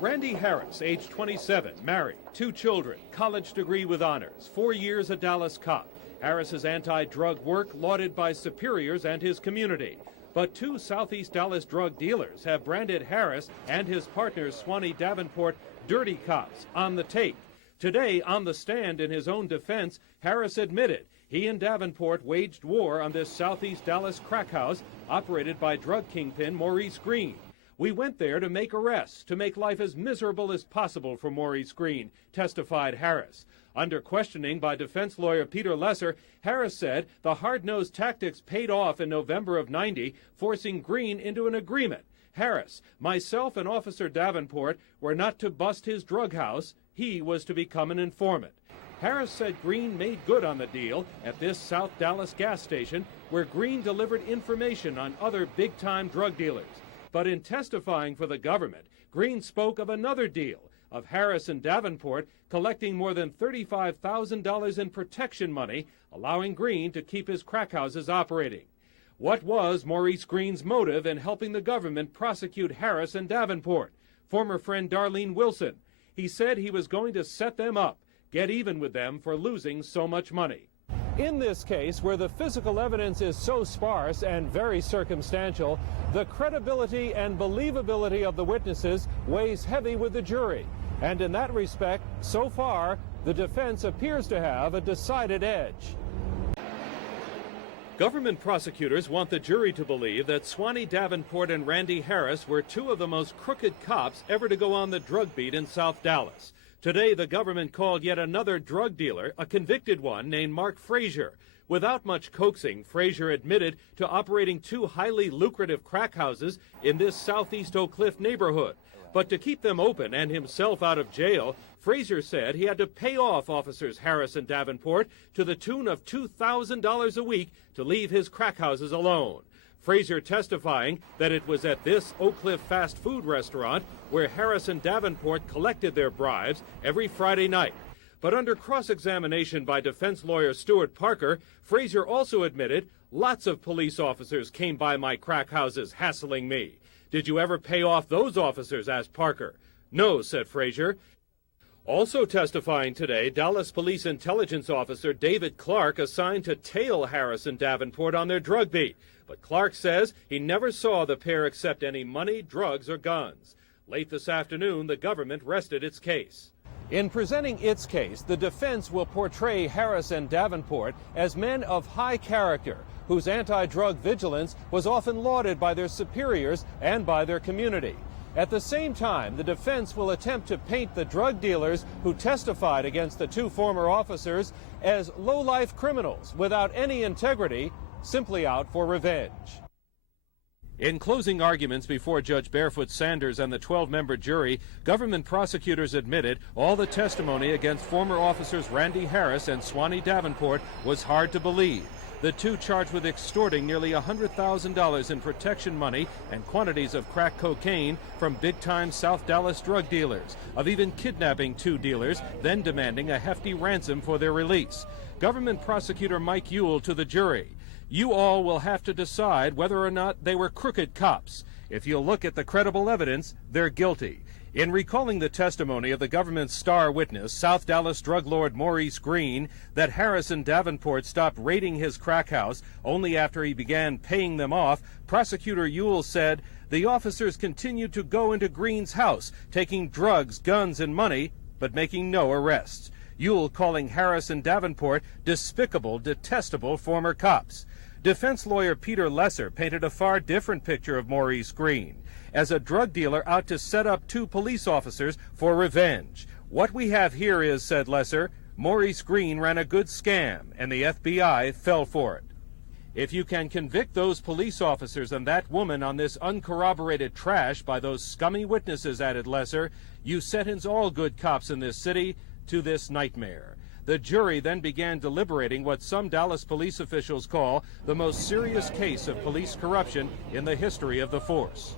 Randy Harris, age 27, married, 2 children, college degree with honors, 4 years a Dallas cop. Harris's anti-drug work lauded by superiors and his community. But 2 Southeast Dallas drug dealers have branded Harris and his partner Swanee Davenport dirty cops on the tape. Today, on the stand in his own defense, Harris admitted he and Davenport waged war on this Southeast Dallas crack house operated by drug kingpin Maurice Green. We went there to make arrests, to make life as miserable as possible for Maurice Green, testified Harris. Under questioning by defense lawyer Peter Lesser, Harris said the hard-nosed tactics paid off in November of '90, forcing Green into an agreement. Harris, myself and Officer Davenport were not to bust his drug house. He was to become an informant. Harris said Green made good on the deal at this South Dallas gas station, where Green delivered information on other big-time drug dealers. But in testifying for the government, Green spoke of another deal, of Harris and Davenport collecting more than $35,000 in protection money, allowing Green to keep his crack houses operating. What was Maurice Green's motive in helping the government prosecute Harris and Davenport? Former friend Darlene Wilson. He said he was going to set them up, get even with them for losing so much money. In this case, where the physical evidence is so sparse and very circumstantial, the credibility and believability of the witnesses weighs heavy with the jury. And in that respect, so far, the defense appears to have a decided edge. Government prosecutors want the jury to believe that Swanee Davenport and Randy Harris were 2 of the most crooked cops ever to go on the drug beat in South Dallas. Today, the government called yet another drug dealer, a convicted one named Mark Frazier. Without much coaxing, Frazier admitted to operating 2 highly lucrative crack houses in this southeast Oak Cliff neighborhood. But to keep them open and himself out of jail, Frazier said he had to pay off officers Harris and Davenport to the tune of $2,000 a week to leave his crack houses alone. Frazier testifying that it was at this Oak Cliff fast food restaurant where Harris and Davenport collected their bribes every Friday night. But under cross-examination by defense lawyer Stuart Parker, Frazier also admitted lots of police officers came by my crack houses hassling me. Did you ever pay off those officers? Asked Parker. No, said Frazier. Also testifying today, Dallas Police Intelligence Officer David Clark assigned to tail Harris and Davenport on their drug beat. But Clark says he never saw the pair accept any money, drugs, or guns. Late this afternoon, the government rested its case. In presenting its case, the defense will portray Harris and Davenport as men of high character, whose anti-drug vigilance was often lauded by their superiors and by their community. At the same time, the defense will attempt to paint the drug dealers who testified against the 2 former officers as low-life criminals without any integrity, simply out for revenge. In closing arguments before Judge Barefoot Sanders and the 12-member jury, government prosecutors admitted all the testimony against former officers Randy Harris and Swanee Davenport was hard to believe. The 2 charged with extorting nearly $100,000 in protection money and quantities of crack cocaine from big-time South Dallas drug dealers, of even kidnapping 2 dealers, then demanding a hefty ransom for their release. Government prosecutor Mike Ewell to the jury. You all will have to decide whether or not they were crooked cops. If you'll look at the credible evidence, they're guilty. In recalling the testimony of the government's star witness, South Dallas drug lord Maurice Green, that Harris and Davenport stopped raiding his crack house only after he began paying them off, prosecutor Ewell said the officers continued to go into Green's house, taking drugs, guns, and money, but making no arrests. Ewell calling Harris and Davenport despicable, detestable former cops. Defense lawyer Peter Lesser painted a far different picture of Maurice Green as a drug dealer out to set up 2 police officers for revenge. What we have here is, said Lesser, Maurice Green ran a good scam and the FBI fell for it. If you can convict those police officers and that woman on this uncorroborated trash by those scummy witnesses, added Lesser, you sentence all good cops in this city to this nightmare. The jury then began deliberating what some Dallas police officials call the most serious case of police corruption in the history of the force.